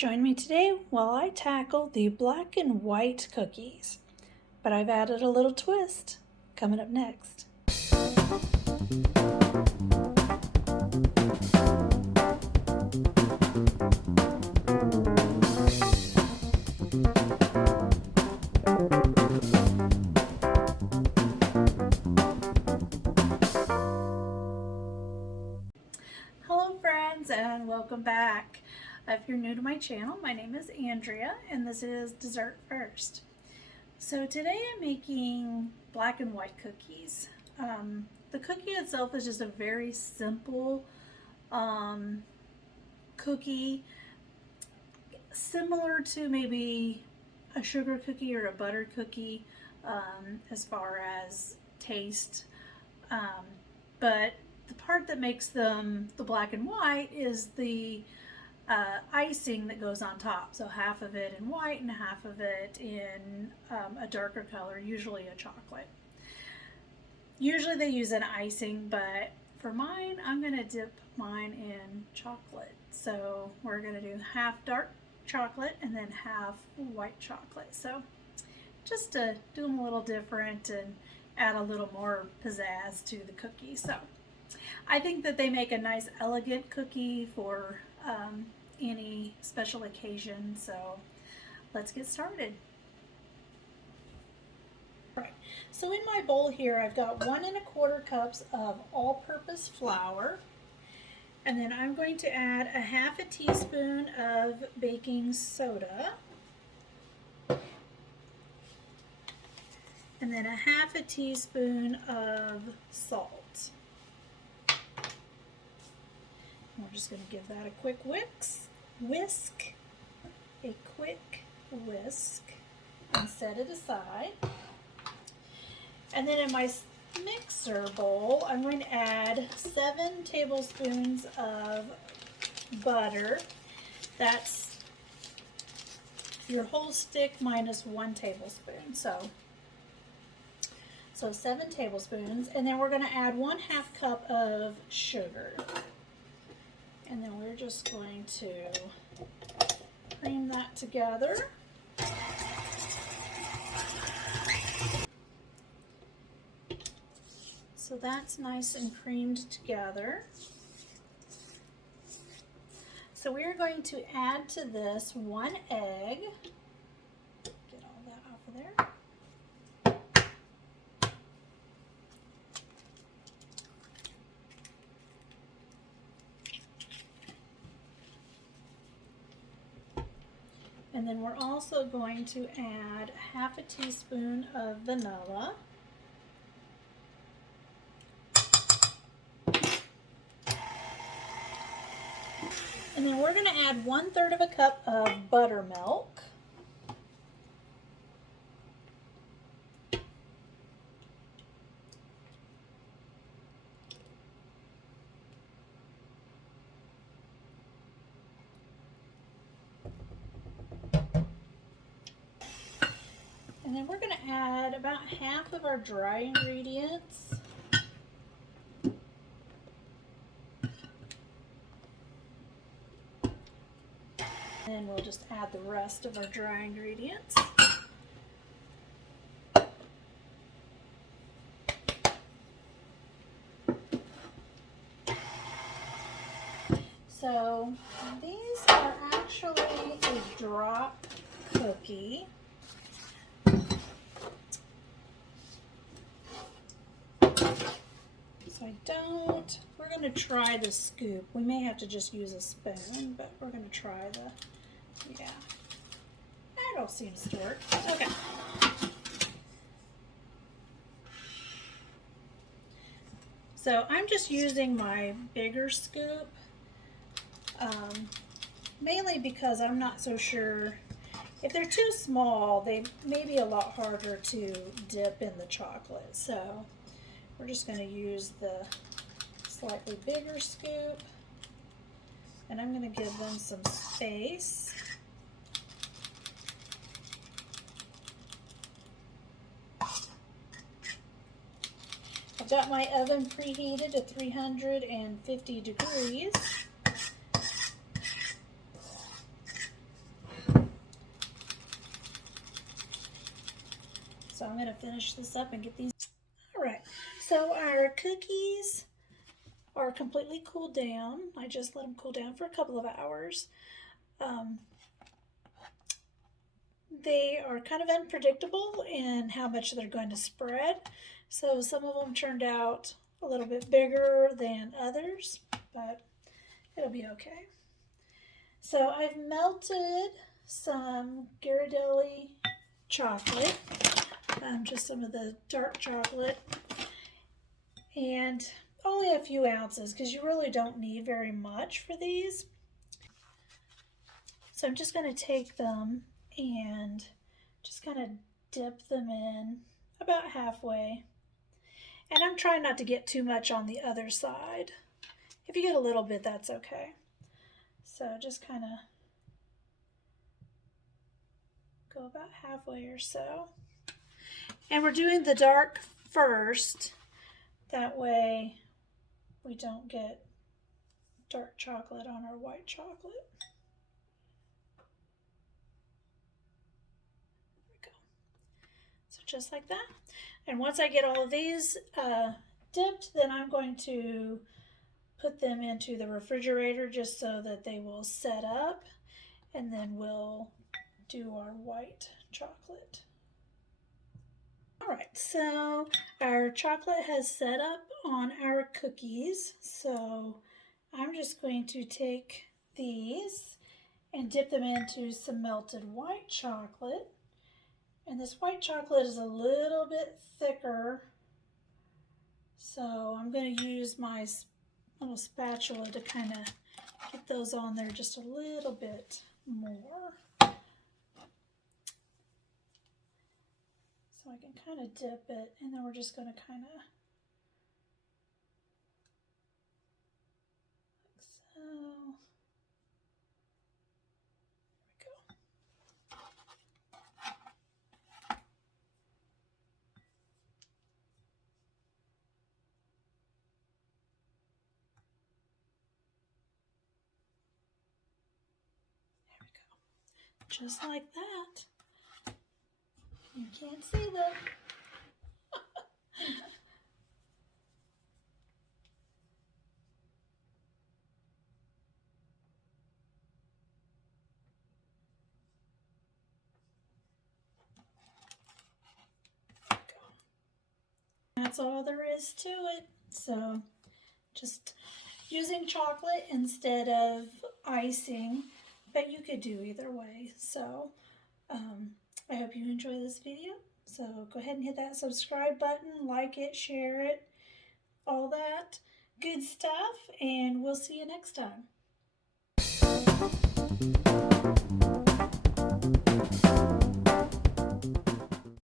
Join me today while I tackle the black and white cookies, but I've added a little twist coming up next. Hello friends and welcome back. If you're new to my channel, my name is Andrea and this is Dessert First. So today I'm making black and white cookies. The cookie itself is just a very simple cookie, similar to maybe a sugar cookie or a butter cookie as far as taste, but the part that makes them the black and white is the icing that goes on top. So half of it in white and half of it in a darker color, usually a chocolate. Usually they use an icing, but for mine, I'm going to dip mine in chocolate. So we're going to do half dark chocolate and then half white chocolate. So just to do them a little different and add a little more pizzazz to the cookie. So I think that they make a nice elegant cookie for any special occasion. So let's get started. Right. So in my bowl here, I've got 1 1/4 cups of all-purpose flour, and then I'm going to add a half a teaspoon of baking soda, and then a half a teaspoon of salt. We're just going to give that a quick whisk, and set it aside. And then in my mixer bowl, I'm going to add 7 tablespoons of butter. That's your whole stick minus 1 tablespoon. So 7 tablespoons. And then we're going to add 1/2 cup of sugar. And then we're just going to cream that together. So that's nice and creamed together. So we're going to add to this 1 egg. Get all that off of there. And then we're also going to add half a teaspoon of vanilla. And then we're going to add 1/3 of a cup of buttermilk. And then we're going to add about half of our dry ingredients. And then we'll just add the rest of our dry ingredients. So these are actually a drop cookie. We're going to try the scoop. We may have to just use a spoon, but we're going to try yeah. That all seems to work. Okay. So I'm just using my bigger scoop, mainly because I'm not so sure. If they're too small, they may be a lot harder to dip in the chocolate. So we're just going to use the slightly bigger scoop, and I'm going to give them some space. I've got my oven preheated to 350 degrees. going to finish this up and get these. All right, so our cookies are completely cooled down. I just let them cool down for a couple of hours. They are kind of unpredictable in how much they're going to spread. So some of them turned out a little bit bigger than others, but it'll be okay. So I've melted some Ghirardelli chocolate, just some of the dark chocolate, and only a few ounces because you really don't need very much for these. So I'm just going to take them and just kind of dip them in about halfway. And I'm trying not to get too much on the other side. If you get a little bit, that's okay. So just kind of go about halfway or so. And we're doing the dark first. That way we don't get dark chocolate on our white chocolate. There we go. So just like that. And once I get all of these dipped, then I'm going to put them into the refrigerator just so that they will set up, and then we'll do our white chocolate. All right, so our chocolate has set up on our cookies. So I'm just going to take these and dip them into some melted white chocolate. And this white chocolate is a little bit thicker, so I'm going to use my little spatula to kind of get those on there just a little bit more. So I can kind of dip it, and then we're just going to kind of, like so. Just like that. You can't see them. That's all there is to it. So just using chocolate instead of icing, but you could do either way. So I hope you enjoy this video. So go ahead and hit that subscribe button, like it, share it, all that good stuff, and we'll see you next time.